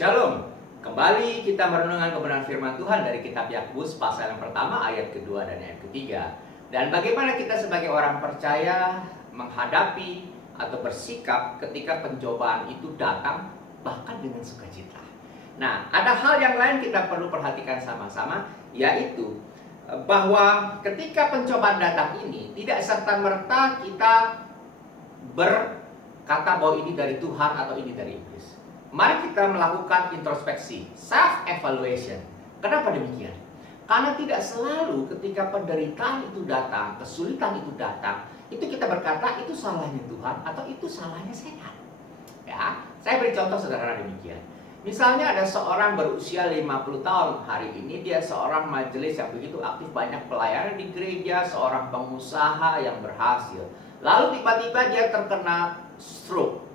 Shalom. Kembali kita merenungkan kebenaran firman Tuhan dari kitab Yakobus pasal yang pertama, ayat kedua dan ayat ketiga. Dan bagaimana kita sebagai orang percaya menghadapi atau bersikap ketika pencobaan itu datang bahkan dengan sukacita. Nah, ada hal yang lain kita perlu perhatikan sama-sama, yaitu bahwa ketika pencobaan datang ini tidak serta-merta kita berkata bahwa ini dari Tuhan atau ini dari iblis. Mari kita melakukan introspeksi, self-evaluation. Kenapa demikian? Karena tidak selalu ketika penderitaan itu datang, kesulitan itu datang, itu kita berkata itu salahnya Tuhan atau itu salahnya setan. Ya, saya beri contoh sederhana demikian. Misalnya ada seorang berusia 50 tahun hari ini, dia seorang majelis yang begitu aktif, banyak pelayanan di gereja, seorang pengusaha yang berhasil. Lalu tiba-tiba dia terkena stroke.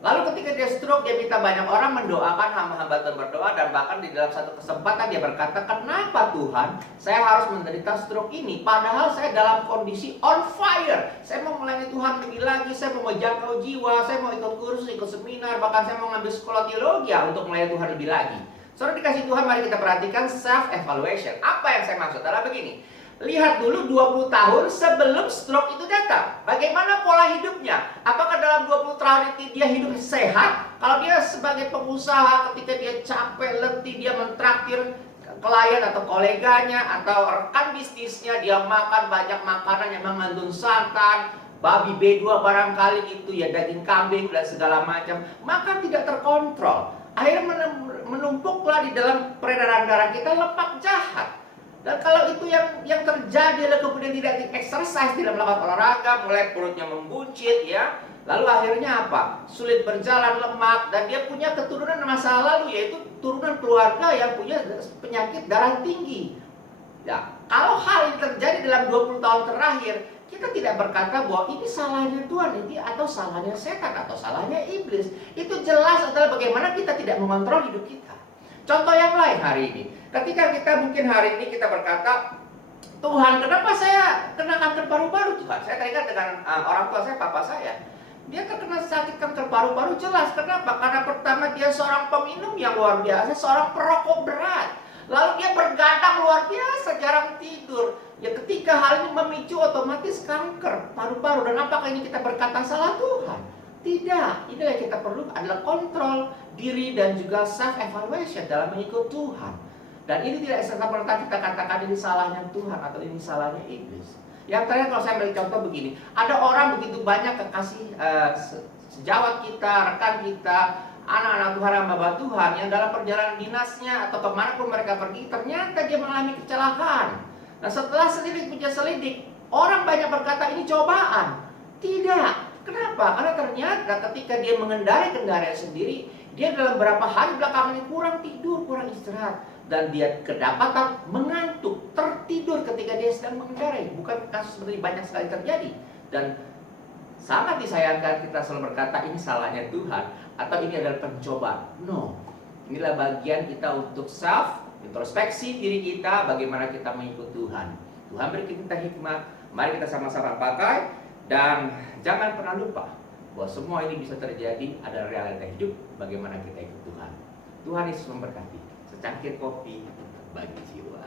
Lalu ketika dia stroke, dia minta banyak orang mendoakan, hamba-hamba Tuhan berdoa, dan bahkan di dalam satu kesempatan dia berkata, kenapa Tuhan saya harus menderita stroke ini? Padahal saya dalam kondisi on fire. Saya mau melayani Tuhan lebih lagi, saya mau menjangkau jiwa, saya mau ikut kursus, ikut seminar, bahkan saya mau ngambil sekolah teologi untuk melayani Tuhan lebih lagi. Saudara dikasih Tuhan, mari kita perhatikan self-evaluation. Apa yang saya maksud adalah begini. Lihat dulu 20 tahun sebelum stroke itu datang. Bagaimana pola hidupnya? Apakah dalam 20 tahun itu dia hidup sehat? Kalau dia sebagai pengusaha ketika dia capek, letih, dia mentraktir klien atau koleganya atau rekan bisnisnya, dia makan banyak makanan yang mengandung santan, babi B2 barangkali itu ya, daging kambing dan segala macam, maka tidak terkontrol. Akhirnya menumpuklah di dalam peredaran darah kita lemak jahat. Dan kalau itu yang terjadi, lalu kemudian tidak di-exercise, tidak melakukan olahraga, mulai perutnya membuncit ya. Lalu akhirnya apa? Sulit berjalan, lemak, dan dia punya keturunan masa lalu, yaitu turunan keluarga yang punya penyakit darah tinggi. Ya, kalau hal ini terjadi dalam 20 tahun terakhir, kita tidak berkata bahwa ini salahnya Tuhan, ini atau salahnya setan, atau salahnya iblis. Itu jelas adalah bagaimana kita tidak mengontrol hidup kita. Contoh yang lain hari ini, ketika kita mungkin hari ini kita berkata, Tuhan, kenapa saya kena kanker paru-paru Tuhan? Saya teringat dengan orang tua saya, papa saya. Dia terkena sakit kanker paru-paru, jelas. Kenapa? Karena pertama dia seorang peminum yang luar biasa, seorang perokok berat. Lalu dia bergadang luar biasa, jarang tidur. Ya ketika hal ini memicu otomatis kanker paru-paru. Dan apakah ini kita berkata salah Tuhan? Tidak, ini yang kita perlu adalah kontrol diri dan juga self-evaluation dalam mengikut Tuhan. Dan ini tidak serta-merta kita katakan ini salahnya Tuhan atau ini salahnya iblis. Yang terakhir kalau saya beri contoh begini, ada orang begitu banyak kekasih sejawat kita, rekan kita, anak-anak Tuhan, hamba Tuhan yang dalam perjalanan dinasnya atau kemanapun mereka pergi, ternyata dia mengalami kecelakaan. Nah setelah selidik punya selidik, orang banyak berkata ini cobaan. Tidak. Kenapa? Karena ternyata ketika dia mengendarai kendaraan sendiri, dia dalam beberapa hari belakangan ini kurang tidur, kurang istirahat. Dan dia kedapatan mengantuk, tertidur ketika dia sedang mengendarai. Bukan kasus seperti banyak sekali terjadi. Dan sangat disayangkan kita selalu berkata ini salahnya Tuhan atau ini adalah pencobaan. No, inilah bagian kita untuk self introspeksi diri kita, bagaimana kita mengikut Tuhan. Tuhan beri kita hikmat, mari kita sama-sama pakai. Dan jangan pernah lupa bahwa semua ini bisa terjadi adalah realita hidup bagaimana kita ikut Tuhan. Tuhan Yesus memberkati. Secangkir kopi bagi jiwa.